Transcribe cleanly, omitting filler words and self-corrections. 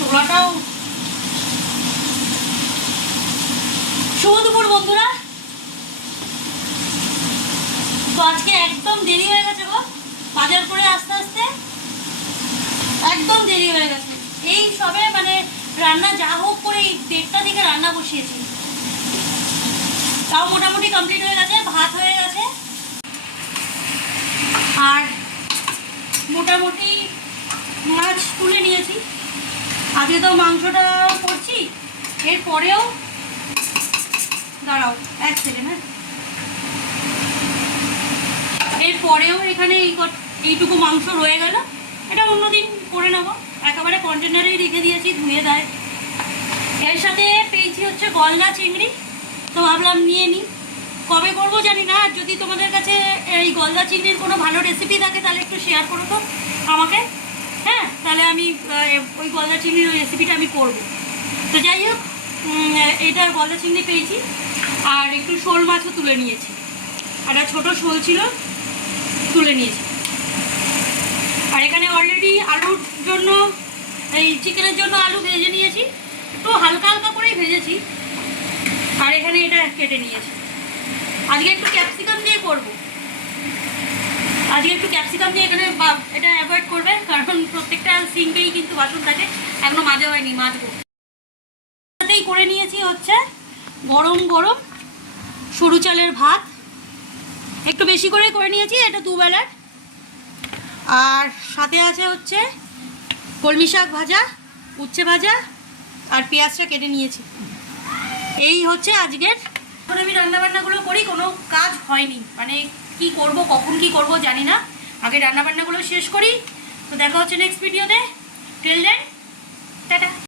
তোলাটাও। শুভ দুপুর বন্ধুরা। তো আজকে একদম দেরি হয়ে গেছে গো, বাজার করে আস্তে আস্তে একদম দেরি হয়ে গেছে। এই সবে মানে রান্না যা হোক করে 1:30টার দিকে রান্না বসিয়েছি, তাও মোটামুটি কমপ্লিট হয়ে গেছে। ভাত হয়ে গেছে আর মোটামুটি মাছ তুলে নিয়েছি। আজকে তো মাংসটা করছি, এরপরেও দাঁড়াও 1 সেকেন্ড, হ্যাঁ, এরপরেও এখানে এইটুকু মাংস রয়ে গেল, এটা অন্যদিন করে নেবো। একেবারে কন্টেনারেই রেখে দিয়েছি, ধুয়ে দেয়। এর সাথে পেয়েছি হচ্ছে গলদা চিংড়ি, তো ভাবলাম নিয়ে নিই। কবে করবো জানি না, আর যদি তোমাদের কাছে এই গলদা চিংড়ির কোনো ভালো রেসিপি থাকে তাহলে একটু শেয়ার করো তো আমাকে, হ্যাঁ, তাহলে আমি ওই গলদা চিংড়ির ওই রেসিপিটা আমি করবো। তো যাই হোক, এটা গলদা চিংড়ি পেয়েছি আর একটু শোল মাছও তুলে নিয়েছি, একটা ছোটো শোল ছিল, তুলে নিয়েছি। আর এখানে অলরেডি আলুর জন্য, এই চিকেনের জন্য আলু ভেজে নিয়েছি, একটু হালকা হালকা করেই ভেজেছি। আর এখানে এটা কেটে নিয়েছি। আজকে একটু ক্যাপসিকাম দিয়ে করবো, আজকে একটু ক্যাপসিকাম দিয়ে এখানে এটা অ্যাভয়েড করবে, কারণ প্রত্যেকটা সিঙ্কেই কিন্তু বাসন থাকে, এখনো মাজা হয়নি, মাজবো। সাথেই করে নিয়েছি হচ্ছে গরম গরম সরু চালের ভাত, একটু বেশি করে করে নিয়েছি, এটা 2 বেলার। আর সাথে আছে হচ্ছে কলমি শাক ভাজা, উচ্ছে ভাজা, আর পেঁয়াজটা কেটে নিয়েছি। এই হচ্ছে আজকের। এখন আমি রান্নাবান্নাগুলো করি, কোনো কাজ হয়নি, মানে কি করব, কখন কি করব জানি না। আগে রান্নাবান্নাগুলো শেষ করি। তো দেখা হচ্ছে নেক্সট ভিডিওতে।